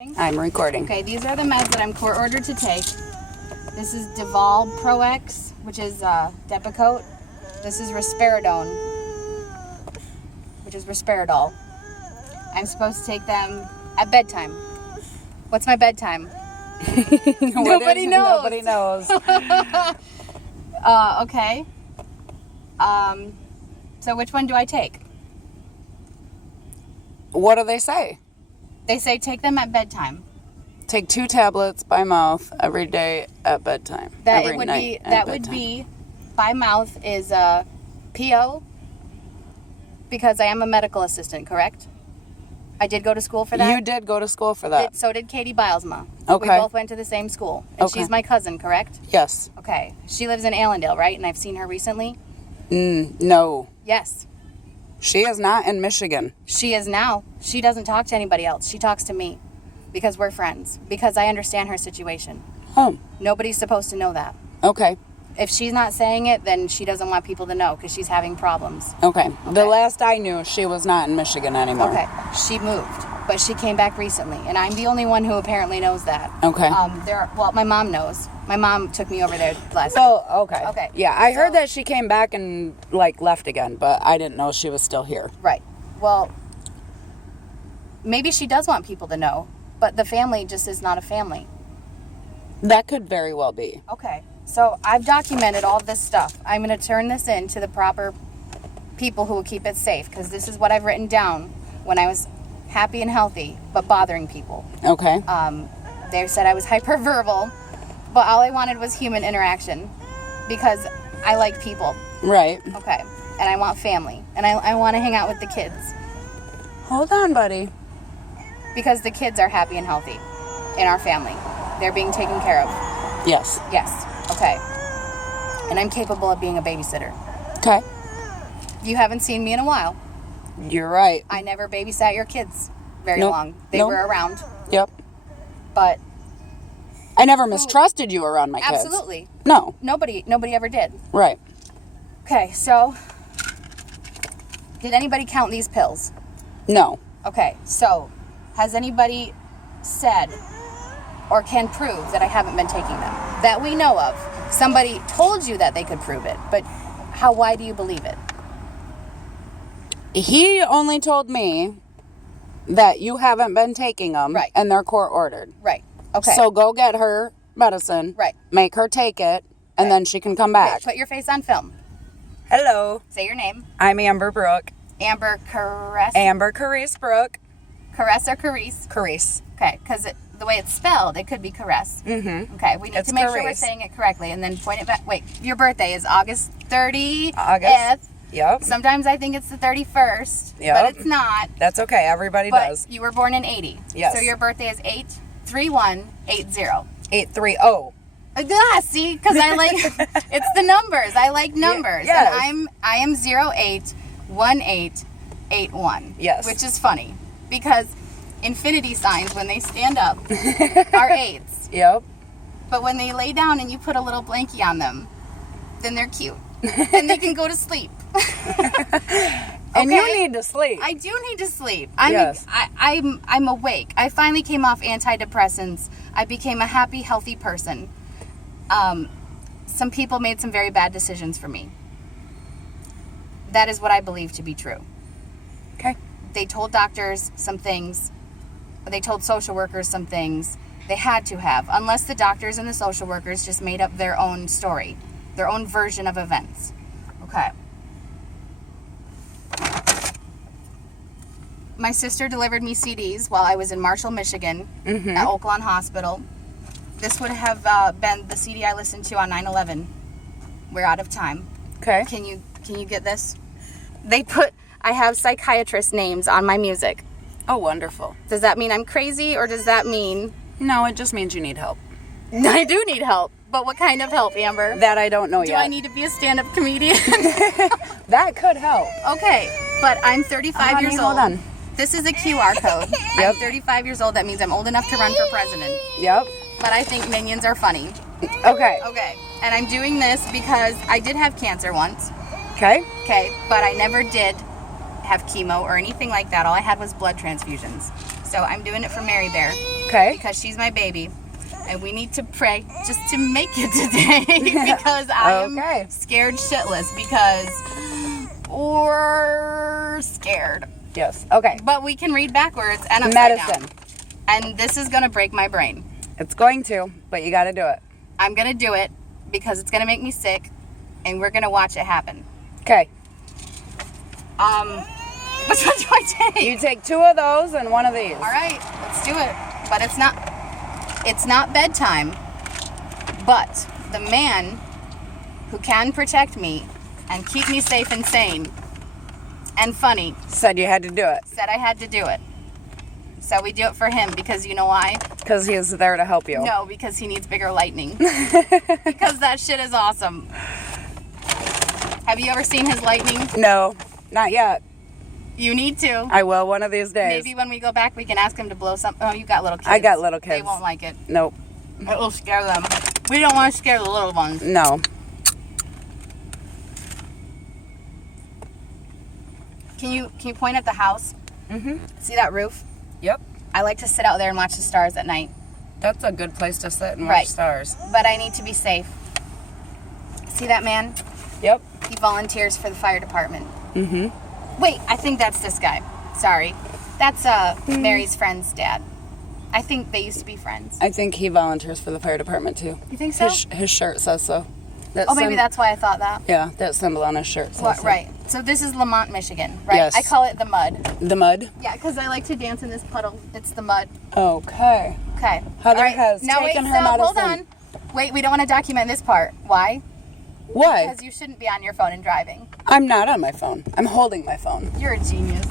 I'm recording. Okay, these are the meds that I'm court ordered to take. This is Deval Pro-X, which is Depakote. This is Risperidone, which is Risperidol. I'm supposed to take them at bedtime. What's my bedtime? Nobody knows. Nobody knows. Okay. So which one do I take? What do they say? They say take them at bedtime. Take 2 tablets by mouth every day at bedtime. That every it would night be. at That bedtime. would be by mouth is PO, because I am a medical assistant. Correct? I did go to school for that. You did go to school for that. So did Katie Bilesma. Okay. We both went to the same school, and Okay. she's my cousin. Correct? Yes. Okay. She lives in Allendale, right? And I've seen her recently. No. Yes. She is not in Michigan. She is now. She doesn't talk to anybody else. She talks to me because we're friends, because I understand her situation. Oh, Nobody's supposed to know that. okay. If she's not saying it, then she doesn't want people to know because she's having problems. Okay. The last I knew, she was not in Michigan anymore. Okay. She moved, but she came back recently, and I'm the only one who apparently knows that. Okay. Well, my mom knows. My mom took me over there last So, okay. Okay. Yeah, I heard So- that she came back and, left again, but I didn't know she was still here. Right. Well, maybe she does want people to know, but the family just is not a family. That could very well be. Okay. So I've documented all this stuff. I'm going to turn this in to the proper people who will keep it safe, because this is what I've written down when I was happy and healthy, but bothering people. Okay. They said I was hyperverbal, but all I wanted was human interaction, because I like people. Right. Okay. And I want family. And I want to hang out with the kids, Hold on, buddy. because the kids are happy and healthy in our family. They're being taken care of. Yes. Yes. Okay. And I'm capable of being a babysitter. Okay. You haven't seen me in a while. You're right. I never babysat your kids very Nope. long. They Nope. were around, Yep. but I never mistrusted you around my kids. absolutely No. nobody ever did. Right. Okay, so did anybody count these pills? No. Okay, so has anybody said or can prove that I haven't been taking them? That we know of. Somebody told you that they could prove it, but why do you believe it? He only told me that you haven't been taking them. Right. And they're court ordered. Right. Okay. So go get her medicine. Right. Make her take it. And Right. then she can come back. Put your face on film. Hello. Say your name. I'm Amber Brooke. Amber Caress. Amber Carice Brooke. Caress or Carice? Carice. Okay, because the way it's spelled, it could be caress. Mm-hmm. Okay, we need It's to make sure we're Carice. saying it correctly, and then point it back. Wait, your birthday is August 30th. August. Yep. Sometimes I think it's the 31st, Yep. but it's not. That's okay. Everybody But does. you were born in 80. Yes. So your birthday is 83180. 830. See, because I like it's the numbers. I like numbers. yes. And I am 081881. Yes. Which is funny because infinity signs, when they stand up, are 8s. Yep. But when they lay down and you put a little blankie on them, then they're cute. And they can go to sleep. And you Okay? need to sleep. I do need to sleep. Yes. I'm awake. I finally came off antidepressants. I became a happy, healthy person. Some people made some very bad decisions for me. That is what I believe to be true. Okay. They told doctors some things. They told social workers some things. They had to have, unless the doctors and the social workers just made up their own story, their own version of events. Okay. My sister delivered me CDs while I was in Marshall, Michigan, at Oaklawn Hospital. This would have been the CD I listened to on 9/11. We're out of time. Okay. Can you get this? I have psychiatrist names on my music. Oh, wonderful. Does that mean I'm crazy, or does that mean No, it just means you need help. I do need help? But what kind of help, Amber? That I don't know Do yet. I need to be a stand-up comedian? That could help. Okay, but I'm 35 Honey, years old. hold on. This is a QR code. Yep. I'm 35 years old. That means I'm old enough to run for president. Yep. But I think minions are funny. Okay. Okay, and I'm doing this because I did have cancer once. Okay. Okay, but I never did have chemo or anything like that. All I had was blood transfusions. So I'm doing it for Mary Bear. Okay. Because she's my baby. And we need to pray just to make it today because I Okay. am scared shitless because we're scared. Yes. Okay. But we can read backwards and upside Medicine. down. And this is going to break my brain. It's going to, but you got to do it. I'm going to do it because it's going to make me sick and we're going to watch it happen. Okay. Which one do I take? You take 2 of those and 1 of these. All right, let's do it. But it's not bedtime. But the man who can protect me and keep me safe and sane and funny Said you had to do it. said I had to do it. So we do it for him because you know why? Because he is there to help you. No, because he needs bigger lightning. Because that shit is awesome. Have you ever seen his lightning? No, not yet. You need to. I will one of these days. Maybe when we go back, we can ask him to blow some. Oh, you got little kids. I got little kids. They won't like it. Nope. It will scare them. We don't want to scare the little ones. No. Can you point at the house? Mm-hmm. See that roof? Yep. I like to sit out there and watch the stars at night. That's a good place to sit and watch Right. stars. But I need to be safe. See that man? Yep. He volunteers for the fire department. Mm-hmm. Wait, I think that's this guy. Sorry. That's Mary's friend's dad. I think they used to be friends. I think he volunteers for the fire department too. You think so? His shirt says so. That Oh, maybe that's why I thought that. Yeah, that symbol on his shirt says so. Right. So this is Lamont, Michigan, right? Yes. I call it the mud. The mud? Yeah, because I like to dance in this puddle. It's the mud. Okay. Okay. Heather All right. has now taken wait, her stop, hold medicine. on. Wait, we don't want to document this part. Why? Why? Because you shouldn't be on your phone and driving. I'm not on my phone. I'm holding my phone. You're a genius.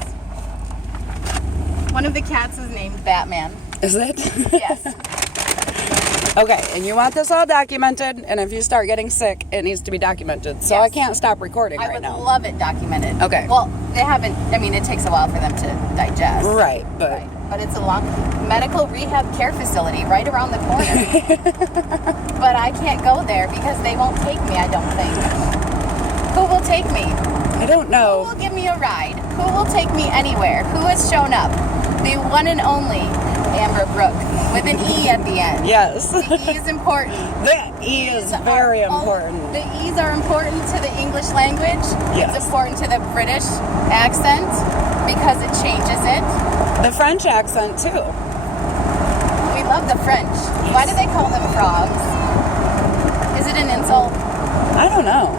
One of the cats is named Batman. Is it? Yes. Okay, and you want this all documented, and if you start getting sick, it needs to be documented. So I Yes. can't stop recording I right would now. love it documented. Okay. Well, they haven't, I mean, it takes a while for them to digest. Right, but Right. But it's a long medical rehab care facility right around the corner. But I can't go there because they won't take me, I don't think. Who will take me? I don't Who know. will give me a ride? Who will take me anywhere? Who has shown up? The one and only Amber Brooke with an E at the end. Yes. The E is important. The E is very important. The E's are important to the English language. Yes. It's important to the British accent because it changes it. The French accent, too. We love the French. Why do they call them frogs? Is it an insult? I don't know.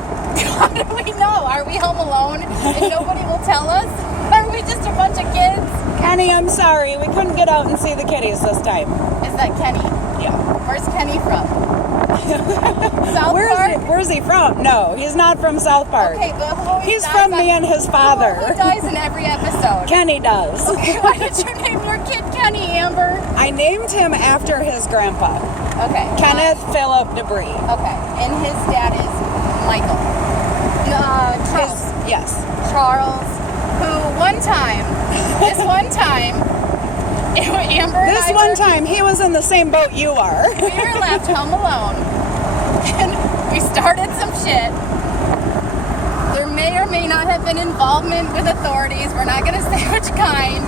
How do we know? Are we home alone and nobody will tell us? Are we just a bunch of kids? Kenny, I'm sorry. We couldn't get out and see the kitties this time. Is that Kenny? Yeah. Where's Kenny from? South Park? Where's he from? No, he's not from South Park. Okay, but who always He's dies from on- me and his father. Who dies in every episode? Kenny does. Okay, why did you name your kid Kenny, Amber? I named him after his grandpa, Okay. Kenneth Philip Debris. Okay, and his dad is Michael. Charles. Yes. Charles, who this one time, Amber and This I one were- time, he was in the same boat you are. we were left home alone, and we started some shit. There may or may not have been involvement with authorities. We're not going to say which kind.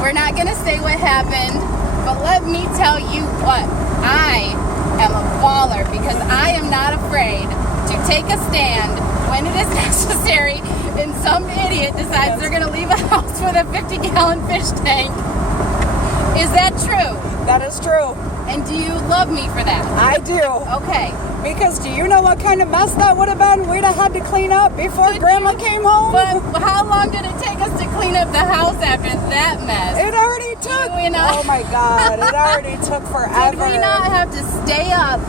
We're not going to say what happened. But let me tell you what. I am a baller because I am not afraid to take a stand when it is necessary and some idiot decides they're going to leave a house with a 50-gallon fish tank. Is that true? That is true. And do you love me for that? I do. Okay. Because do you know what kind of mess that would have been? We'd have had to clean up before Grandma came home. But how long did it take us to clean up the house after that mess? It already took. You and I- Oh my God! It already took forever. Did we not have to stay up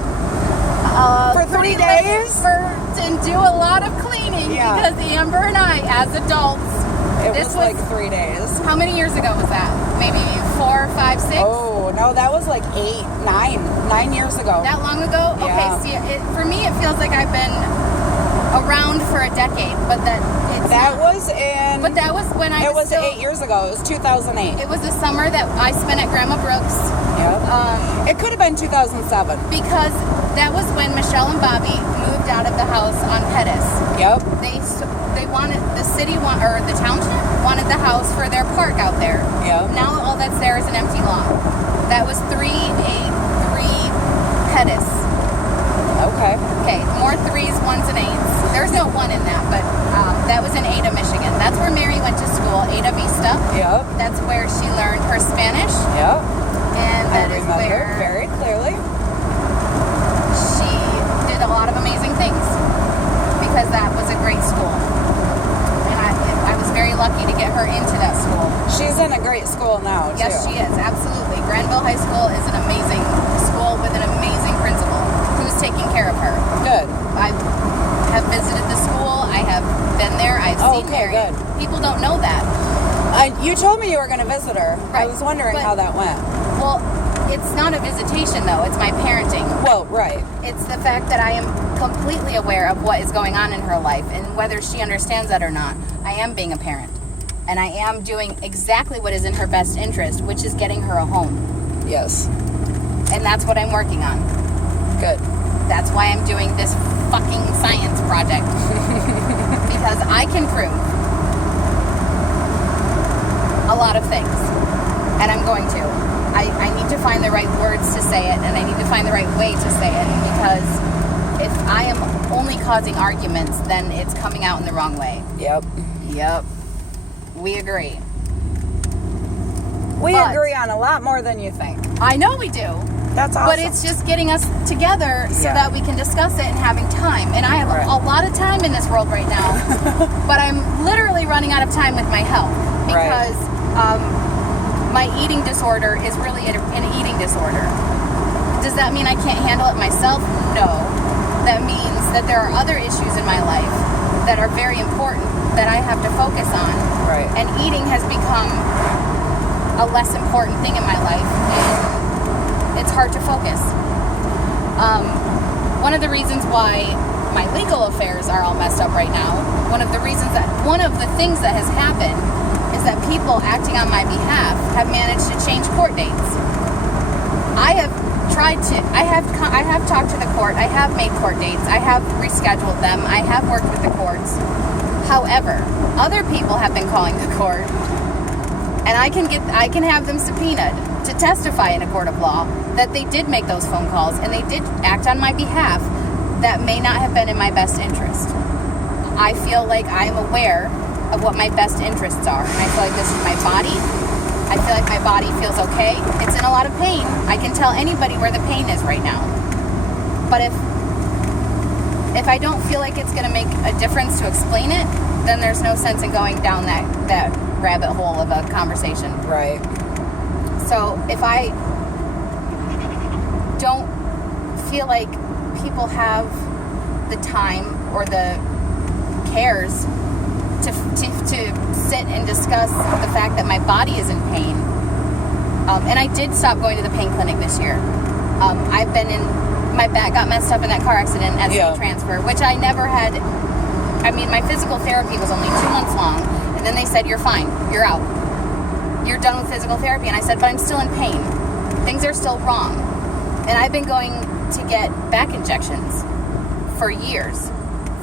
For 3 pretty late days? and do a lot of cleaning? Yeah. Because Amber and I, as adults, It this was like 3 days. how many years ago was that? Maybe 4, 5, 6? Oh no, that was like 9 years ago. That long ago? Yeah. Okay, see, for me it feels like I've been around for a decade, but that was in. But that was when I It was still, 8 years ago. It was 2008. It was the summer that I spent at Grandma Brooks. Yep. It could have been 2007. Because that was when Michelle and Bobby moved out of the house on Pettis. Yep. They wanted or the township wanted the house for their park out there. Yep. Now all that's there is an empty lot. That Yep. And that I is remember where very clearly. she did a lot of amazing things because that was a great school. And I was very lucky to get her into that school. She's in a great school now, too. Yes, she is, absolutely. Granville High School is an amazing school with an amazing principal who's taking care of her. Good. I have visited the school. I have been there. I've seen okay, Mary. good. People don't know that. You told me you were going to visit her. I Right. was wondering But- how that went. Well, it's not a visitation, though. It's my parenting. Well, right. It's the fact that I am completely aware of what is going on in her life, and whether she understands that or not, I am being a parent. And I am doing exactly what is in her best interest, which is getting her a home. Yes. And that's what I'm working on. Good. That's why I'm doing this fucking science project. Because I can prove a lot of things. And I'm going to. I need to find the right words to say it, and I need to find the right way to say it. Because if I am only causing arguments, then it's coming out in the wrong way. Yep. Yep. We agree. We But- agree on a lot more than you think. I know we do. That's awesome. But it's just getting us together so Yeah. that we can discuss it and having time. And I have Right. a lot of time in this world right now. But I'm literally running out of time with my health. Right. Because my eating disorder is really an eating disorder. Does that mean I can't handle it myself? No. That means that there are other issues in my life that are very important that I have to focus on. Right. And eating has become a less important thing in my life. And it's hard to focus. One of the reasons why my legal affairs are all messed up right now, one of the things that has happened is that people acting on my behalf have managed to change court dates. I have talked to the court, I have made court dates, I have rescheduled them, I have worked with the courts. However, other people have been calling the court, and I can have them subpoenaed to testify in a court of law that they did make those phone calls and they did act on my behalf that may not have been in my best interest. I feel like I am aware of what my best interests are, and I feel like this is my body. I feel like my body feels okay. It's in a lot of pain. I can tell anybody where the pain is right now. But if I don't feel like it's going to make a difference to explain it, then there's no sense in going down that rabbit hole of a conversation. Right. So if I don't feel like people have the time or the cares to sit and discuss the fact that my body is in pain, and I did stop going to the pain clinic this year. I've been my back got messed up in that car accident at state transfer, which I never had. I mean, my physical therapy was only 2 months long, and then they said, you're fine, you're out. You're done with physical therapy. And I said, but I'm still in pain. Things are still wrong. And I've been going to get back injections for years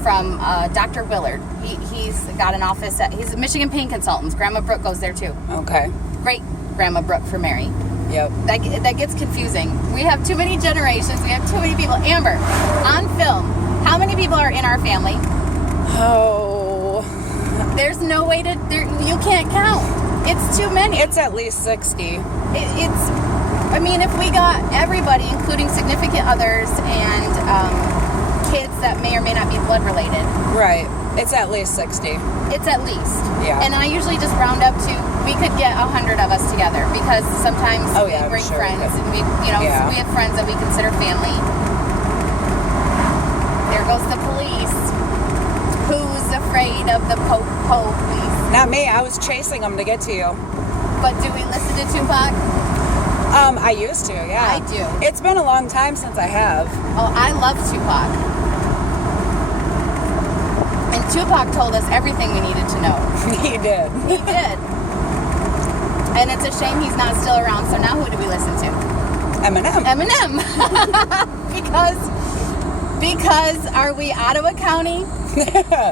from Dr. Willard. He's got an office he's a Michigan Pain Consultants. Grandma Brooke goes there too. Okay. Great Grandma Brooke for Mary. Yep. That gets confusing. We have too many generations. We have too many people. Amber, on film, how many people are in our family? Oh. There's no way you can't count. It's too many. It's at least 60. I mean, if we got everybody, including significant others and kids that may or may not be blood related. Right. It's at least 60. It's at least. Yeah. And I usually just round up to, we could get 100 of us together because sometimes we bring sure friends and we have friends that we consider family. There goes the police. Who's afraid of the police? Not me. I was chasing them to get to you. But do we listen to Tupac? I used to, yeah. I do. It's been a long time since I have. Oh, I love Tupac. And Tupac told us everything we needed to know. He did. He did. And it's a shame he's not still around, so now who do we listen to? Eminem. Eminem. Because are we Ottawa County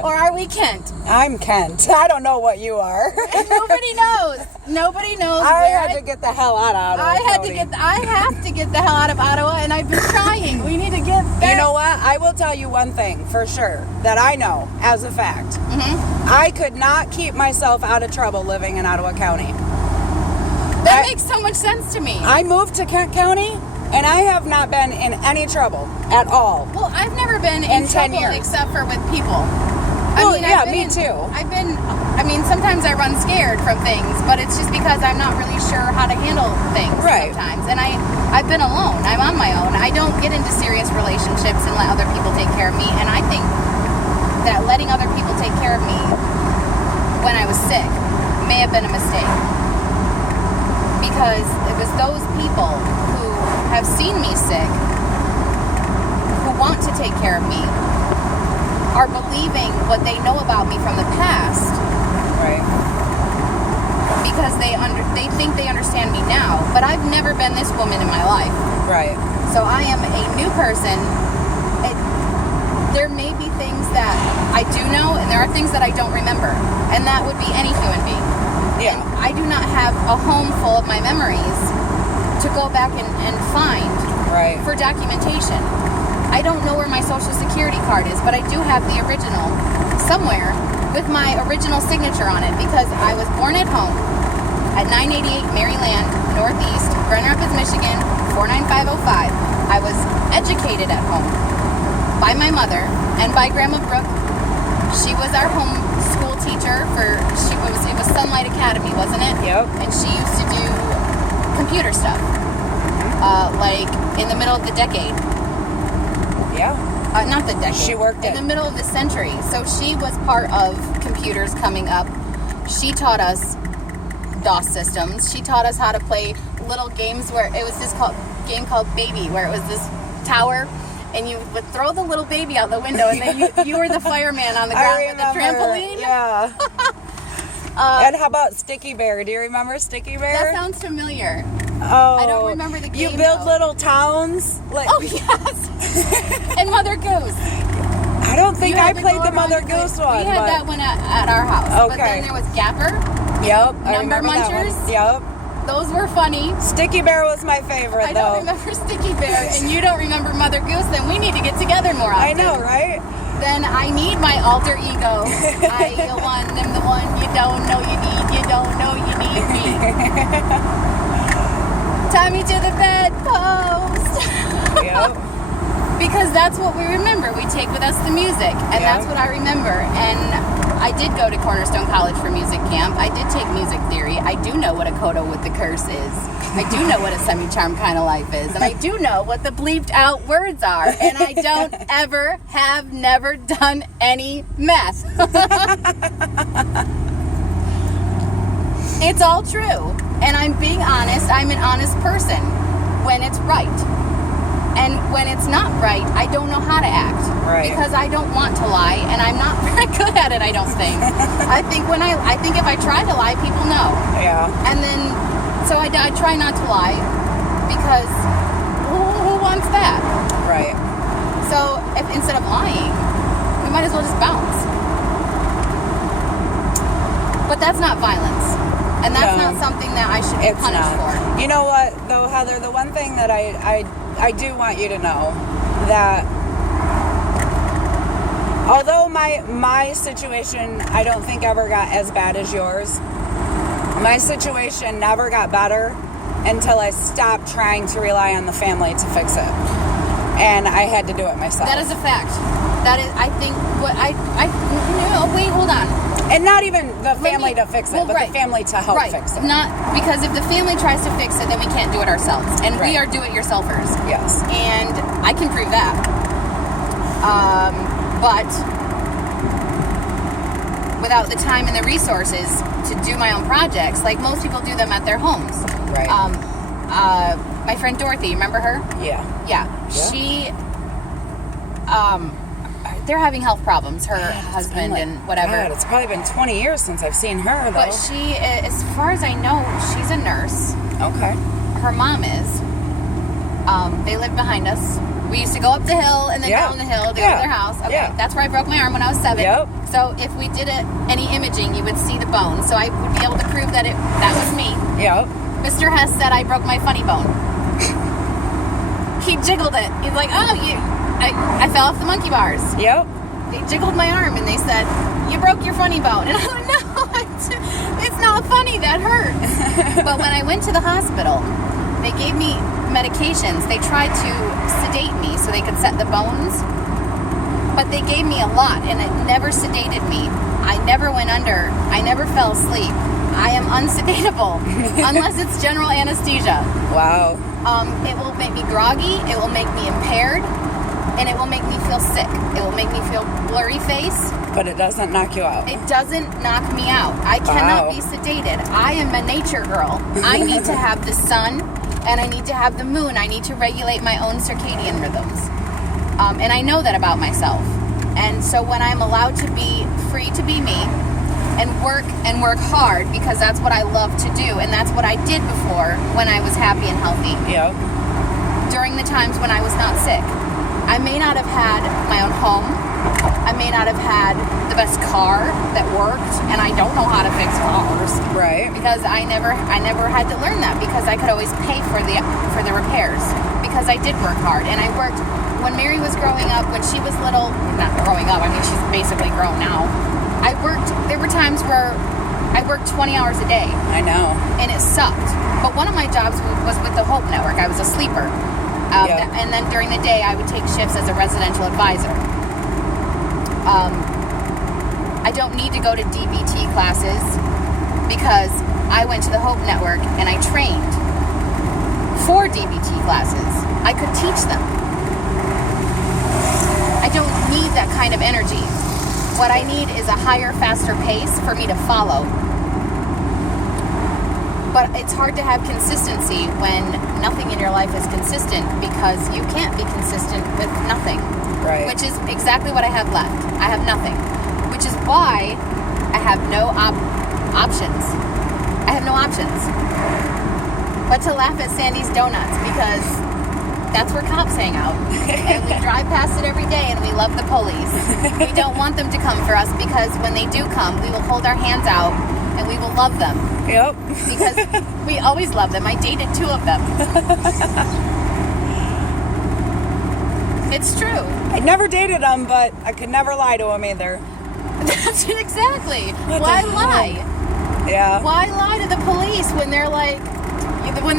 or are we Kent? I'm Kent. I don't know what you are. Nobody knows. Nobody knows I where had to get the hell out of Ottawa I have County. to get the hell out of Ottawa, and I've been trying. We need to get back. You know what? I will tell you one thing for sure that I know as a fact. Mm-hmm. I could not keep myself out of trouble living in Ottawa County. That makes so much sense to me. I moved to Kent County, and I have not been in any trouble at all. Well, I've never been In in 10 trouble years. except for with people. Well, I've yeah, been me in- too. Sometimes I run scared from things, but it's just because I'm not really sure how to handle things Right. sometimes. And I've been alone. I'm on my own. I don't get into serious relationships and let other people take care of me. And I think that letting other people take care of me when I was sick may have been a mistake. Because it was those people who have seen me sick, who want to take care of me, are believing what they know about me from the past Right. because they think they understand me now. But I've never been this woman in my life. Right. So I am a new person. There may be things that I do know, and there are things that I don't remember. And that would be any human being. Yeah. And I do not have a home full of my memories to go back and find Right. for documentation. I don't know where my social security card is, but I do have the original somewhere with my original signature on it because I was born at home at 988 Maryland Northeast, Grand Rapids, Michigan, 49505. I was educated at home by my mother and by Grandma Brooke. She was our home school teacher it was Sunlight Academy, wasn't it? Yep. And she used to do computer stuff, like in the middle of the decade. Yeah. Not the decade. She worked in it. the middle of the century. So she was part of computers coming up. She taught us DOS systems. She taught us how to play little games where it was this game called Baby, where it was this tower, and you would throw the little baby out the window, and then you were the fireman on the ground with the trampoline. Yeah. And how about Sticky Bear? Do you remember Sticky Bear? That sounds familiar. Oh, I don't remember the You game, build though. little towns. Like, Oh yes. And Mother Goose. I don't think You I had to played go the around Mother and play- Goose one. We had but, that one at our house. But Okay. then there was Gapper. Yep, I Number remember that one. Munchers? Yep. Those were funny. Sticky Bear was my favorite, I though. don't remember Sticky Bear, and you don't remember Mother Goose, then we need to get together more often. I know, right? Then I need my alter ego. I the one, am the one you don't know you need. You don't know you need me. Tie me to the bedpost. Yep. Because that's what we remember. We take with us the music, and Yeah. that's what I remember. And I did go to Cornerstone College for music camp. I did take music theory. I do know what a coda with the curse is. I do know what a semi-charm kind of life is. And I do know what the bleeped out words are. And I don't have never done any meth. It's all true. And I'm being honest. I'm an honest person when it's right. And when it's not right, I don't know how to act. Right. Because I don't want to lie, and I'm not very good at it, I don't think. I think if I try to lie, people know. Yeah. And then, so I try not to lie, because who wants that? Right. So if instead of lying, we might as well just bounce. But that's not violence. And that's No. not something that I should be It's punished not. for. You know what, though, Heather? The one thing that I do want you to know that although my situation I don't think ever got as bad as yours, my situation never got better until I stopped trying to rely on the family to fix it. And I had to do it myself. That is a fact. That is, I think, what no, wait, hold on. And not even the family me- to fix it, well, but right. the family to help Right. fix it. Not because if the family tries to fix it, then we can't do it ourselves. And we Right. are do-it-yourselfers. Yes. And I can prove that. But without the time and the resources to do my own projects, like most people do them at their homes. Right. My friend Dorothy, remember her? Yeah. Yeah. She, they're having health problems, her husband Like, and whatever. God, it's probably been 20 years since I've seen her, though. But she, as far as I know, she's a nurse. Okay. Her mom is. They live behind us. We used to go up the hill and then Yeah. down the hill to go Yeah. to their house. Okay, Yeah. that's where I broke my arm when I was 7. Yep. So if we did any imaging, you would see the bone. So I would be able to prove that that was me. Yep. Mr. Hess said I broke my funny bone. He jiggled it. He's like, oh, I fell off the monkey bars. Yep. They jiggled my arm and they said, you broke your funny bone. And I went, no, it's not funny. That hurts. But when I went to the hospital, they gave me medications. They tried to sedate me so they could set the bones. But they gave me a lot, and it never sedated me. I never went under. I never fell asleep. I am unsedatable unless it's general anesthesia. Wow. It will make me groggy. It will make me impaired. And it will make me feel sick. It will make me feel blurry face. But it doesn't knock you out. It doesn't knock me out. I cannot Wow. be sedated. I am a nature girl. I need to have the sun and I need to have the moon. I need to regulate my own circadian rhythms. And I know that about myself. And so when I'm allowed to be free to be me and work hard, because that's what I love to do, and that's what I did before when I was happy and healthy. Yep. During the times when I was not sick. I may not have had my own home. I may not have had the best car that worked, and I don't know how to fix cars. Right. Because I never had to learn that, because I could always pay for the repairs, because I did work hard. And I worked when Mary was growing up, when she was little, not growing up, I mean she's basically grown now. There were times where I worked 20 hours a day. I know. And it sucked. But one of my jobs was with the Hope Network. I was a sleeper. Yeah. And then during the day, I would take shifts as a residential advisor. I don't need to go to DBT classes because I went to the Hope Network and I trained for DBT classes. I could teach them. I don't need that kind of energy. What I need is a higher, faster pace for me to follow. But it's hard to have consistency when nothing in your life is consistent, because you can't be consistent with nothing. Right. Which is exactly what I have left. I have nothing. Which is why I have no options. I have no options. But to laugh at Sandy's Donuts, because that's where cops hang out. And we drive past it every day and we love the police. We don't want them to come for us, because when they do come, we will hold our hands out and we will love them. Yep. Because we always love them. I dated 2 of them. It's true. I never dated them, but I could never lie to them either. That's it, exactly. What Why the hell? lie? Yeah. Why lie to the police when they're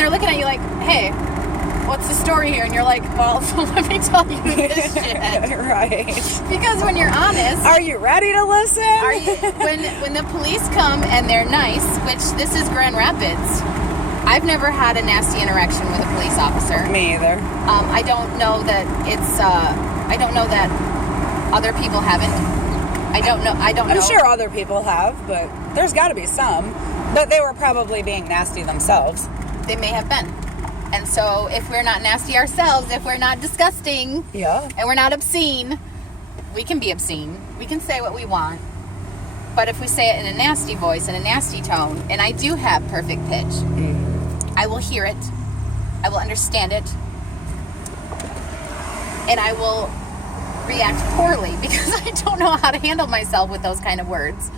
looking at you like, hey, what's the story here? And you're like, well, let me tell you this shit. Right. Because when you're honest, Are you ready to listen? when the police come and they're nice, which this is Grand Rapids, I've never had a nasty interaction with a police officer. Me either. I don't know that I don't know that other people haven't. I don't know. I'm sure other people have, but there's got to be some. But they were probably being nasty themselves. They may have been. And so if we're not nasty ourselves, if we're not disgusting, Yeah. and we're not obscene, we can be obscene. We can say what we want. But if we say it in a nasty voice, in a nasty tone, and I do have perfect pitch, I will hear it. I will understand it. And I will react poorly because I don't know how to handle myself with those kind of words.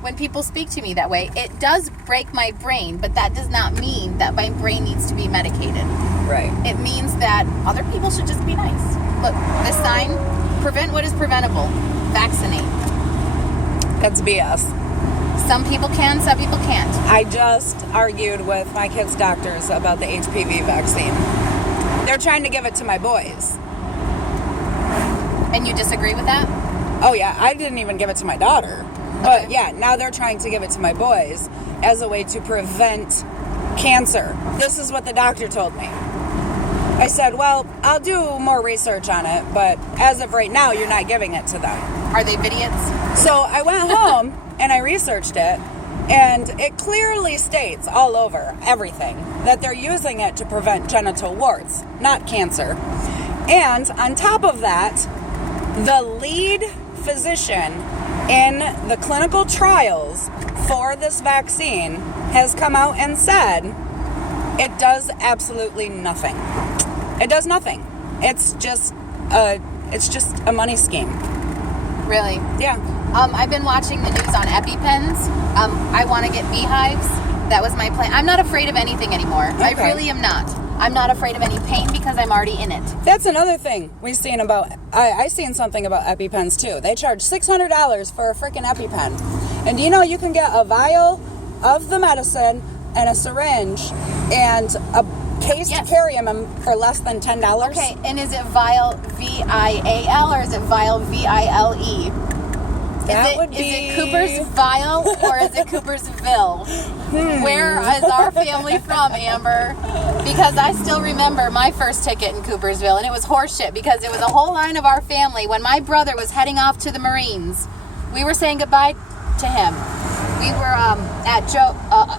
When people speak to me that way, it does break my brain, but that does not mean that my brain needs to be medicated. Right. It means that other people should just be nice. Look, this sign, prevent what is preventable. Vaccinate. That's BS. Some people can, some people can't. I just argued with my kids' doctors about the HPV vaccine. They're trying to give it to my boys. And you disagree with that? Oh, yeah. I didn't even give it to my daughter. But, Okay. yeah, now they're trying to give it to my boys as a way to prevent cancer. This is what the doctor told me. I said, well, I'll do more research on it, but as of right now, you're not giving it to them. Are they idiots? So I went home and I researched it, and it clearly states all over everything that they're using it to prevent genital warts, not cancer. And on top of that, the lead physician in the clinical trials for this vaccine has come out and said it does absolutely nothing. It does nothing. It's just a money scheme. Really? Yeah. I've been watching the news on EpiPens. I want to get beehives. That was my plan. I'm not afraid of anything anymore. I Okay. really am not. I'm not afraid of any pain because I'm already in it. That's another thing we've seen about. I seen something about EpiPens too. They charge $600 for a freaking EpiPen, and do you know you can get a vial of the medicine and a syringe and a case Yes. to carry them for less than $10. Okay, and is it vial VIAL or is it vial VILE? That would Is be it Cooper's Vial or is it Coopersville? Where is our family from, Amber? Because I still remember my first ticket in Coopersville, and it was horseshit because it was a whole line of our family. When my brother was heading off to the Marines, we were saying goodbye to him. We were at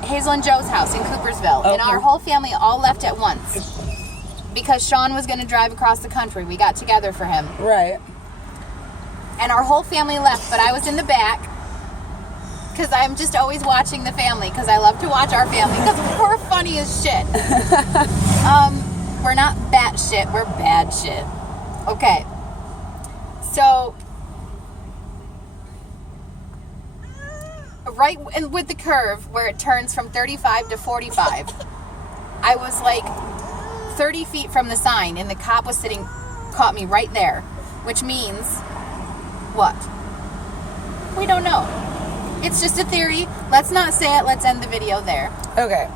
Hazel and Joe's house in Coopersville, and our whole family all left at once because Sean was going to drive across the country. We got together for him. Right. And our whole family left, but I was in the back because I'm just always watching the family because I love to watch our family because we're funny as shit. We're not bat shit, we're bad shit. Okay. So, right with the curve where it turns from 35 to 45, I was like 30 feet from the sign and the cop was caught me right there, which means what? We don't know. It's just a theory. Let's not say it. Let's end the video there. Okay.